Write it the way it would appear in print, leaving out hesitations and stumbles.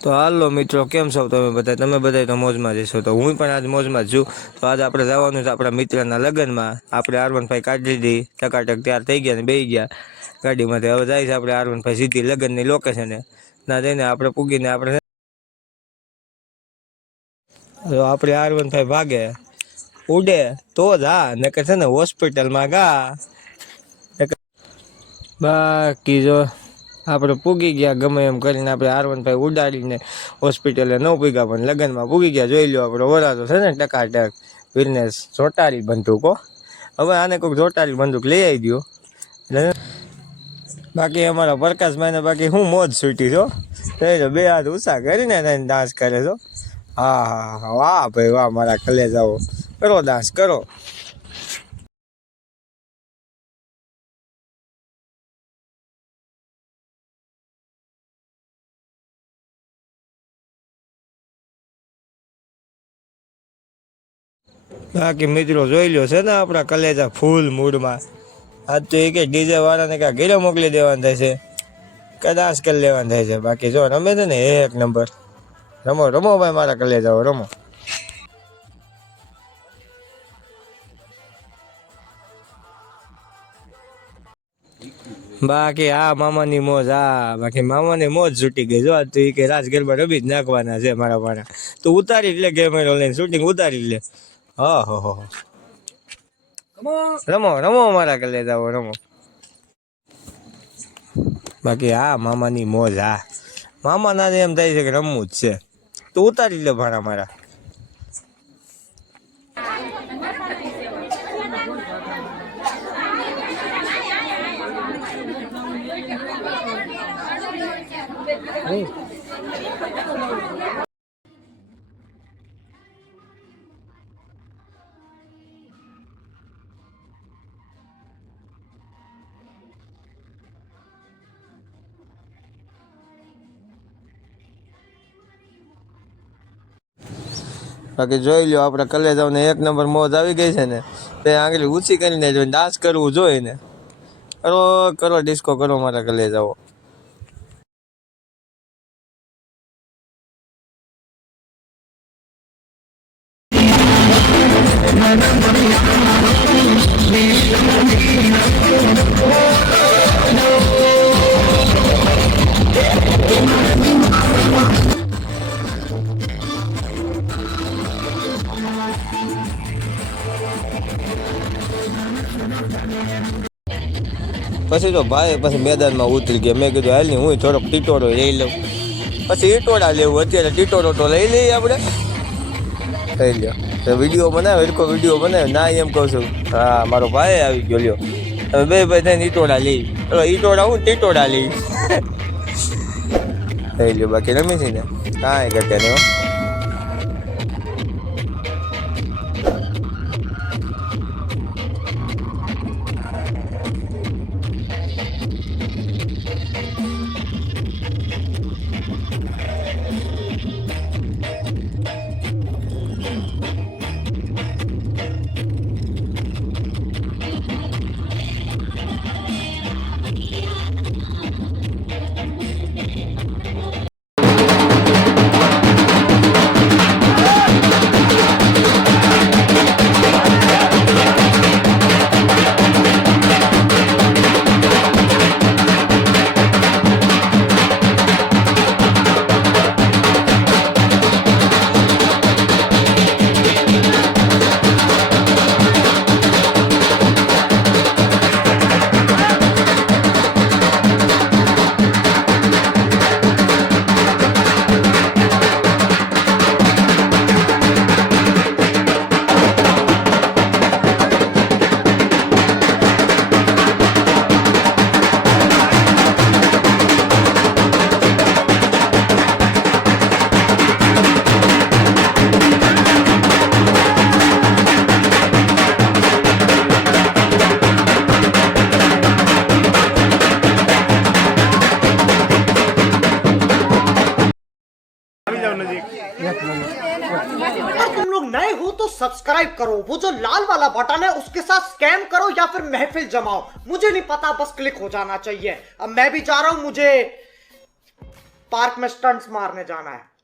તો હાલો મિત્રો, કેમ છો તમે બધા તો મોજમાં જશો, તો હું પણ આજ મોજમાં જ છું. તો આજે આપણે જવાનું છે આપણા મિત્રના લગ્નમાં. આપણે R15 કાઢી દીધી, ટકાટક તૈયાર થઈ ગયા ને બેસી ગયા ગાડીમાંથી. હવે જાય છે આપણે R15 સીધી લગ્નની લોકેશને. ના જઈને આપણે પૂગીને આપણે R15 ભાગે ઉડે તો જ હા, નકર છે ને હોસ્પિટલમાં બાકી જો આપણે પૂગી ગયા ગમે એમ કરીને. આપણે R15 ઉડાડીને હોસ્પિટલે ન પૂગ્યા, પણ લગ્નમાં પૂગી ગયા. જોઈ લો આપણો વરાતો છે ને ટકાટક વિરનેશ જોટારી બંદૂકો. હવે આને કોઈક જોટારી બંદૂક લઈ આવી ગયો. બાકી અમારા પ્રકાશભાઈને બાકી હું મોજ છૂટી છો. બે હાથ ઉષા કરીને ડાન્સ કરે છો. હા હા હા, વાહ ભાઈ વાહ, મારા કલેજાઓ. કરો ડાન્સ કરો. બાકી મિત્રો જોઈ લ્યો છે ને આપણા કલેજા ફૂલ મૂડમાં. આજ તો એ કે ડીજે વાળાને કાં ઘરે મોકલી દેવાનું થાય છે, કે ડાન્સ કરી લેવાનું થાય છે. બાકી જો રમે છે ને એક નંબર. રમો રમો ભાઈ, મારા કલેજાઓ રમો. બાકી આ મામાની મોજ, બાકી મામાની મોજ છૂટી ગઈ. જો તો એ કે રાજ ગરબા રમી જ નાખવાના છે મારા મારા. તો ઉતારી જ લે કેમેરો લઈને, શૂટિંગ ઉતારી જ લે. હા હો હો, રમો રમો મારા કલેજાઓ રમો. બાકી મામાની મોજ. મામાના એમ થાય છે કે રમવું જ છે, તો ઉતારી લે ભાણા મારા. બાકી જોઈ લો આપણે કલેજાઓને એક નંબર મોજ આવી ગઈ છે ને. તે આંગળી ઊંચી કરીને જો ડાન્સ કરવું જોઈએ ને. કરો કરો ડિસ્કો કરો મારા કલેજાઓ. પછી તો ભાઈ પછી મેદાનમાં ઉતરી ગયા. મેં કીધું હાલ ને હું થોડોક ટીટોળો લઈ લઉં. પછી ઈટોળા લેવું, અત્યારે ટીટોળો તો લઈ લઈએ આપણે. લઈ લ્યો તો વિડીયો બનાવે, એડકો વિડીયો બનાવે ના, એમ કહું છું. હા, મારો ભાઈ આવી ગયો. લ્યો હવે બે ભાઈ થઈને ઈટોળા લઈ. ઈટોળા હું ટીટોળા લઈ. લઈ લ્યો. બાકી રમી છે ને કાંઈ ઘટે નહીં. अगर तुम लोग नए हो तो सब्सक्राइब करो, वो जो लाल वाला बटन है उसके साथ स्कैम करो या फिर महफिल जमाओ, मुझे नहीं पता, बस क्लिक हो जाना चाहिए। अब मैं भी जा रहा हूं, मुझे पार्क में स्टंट्स मारने जाना है।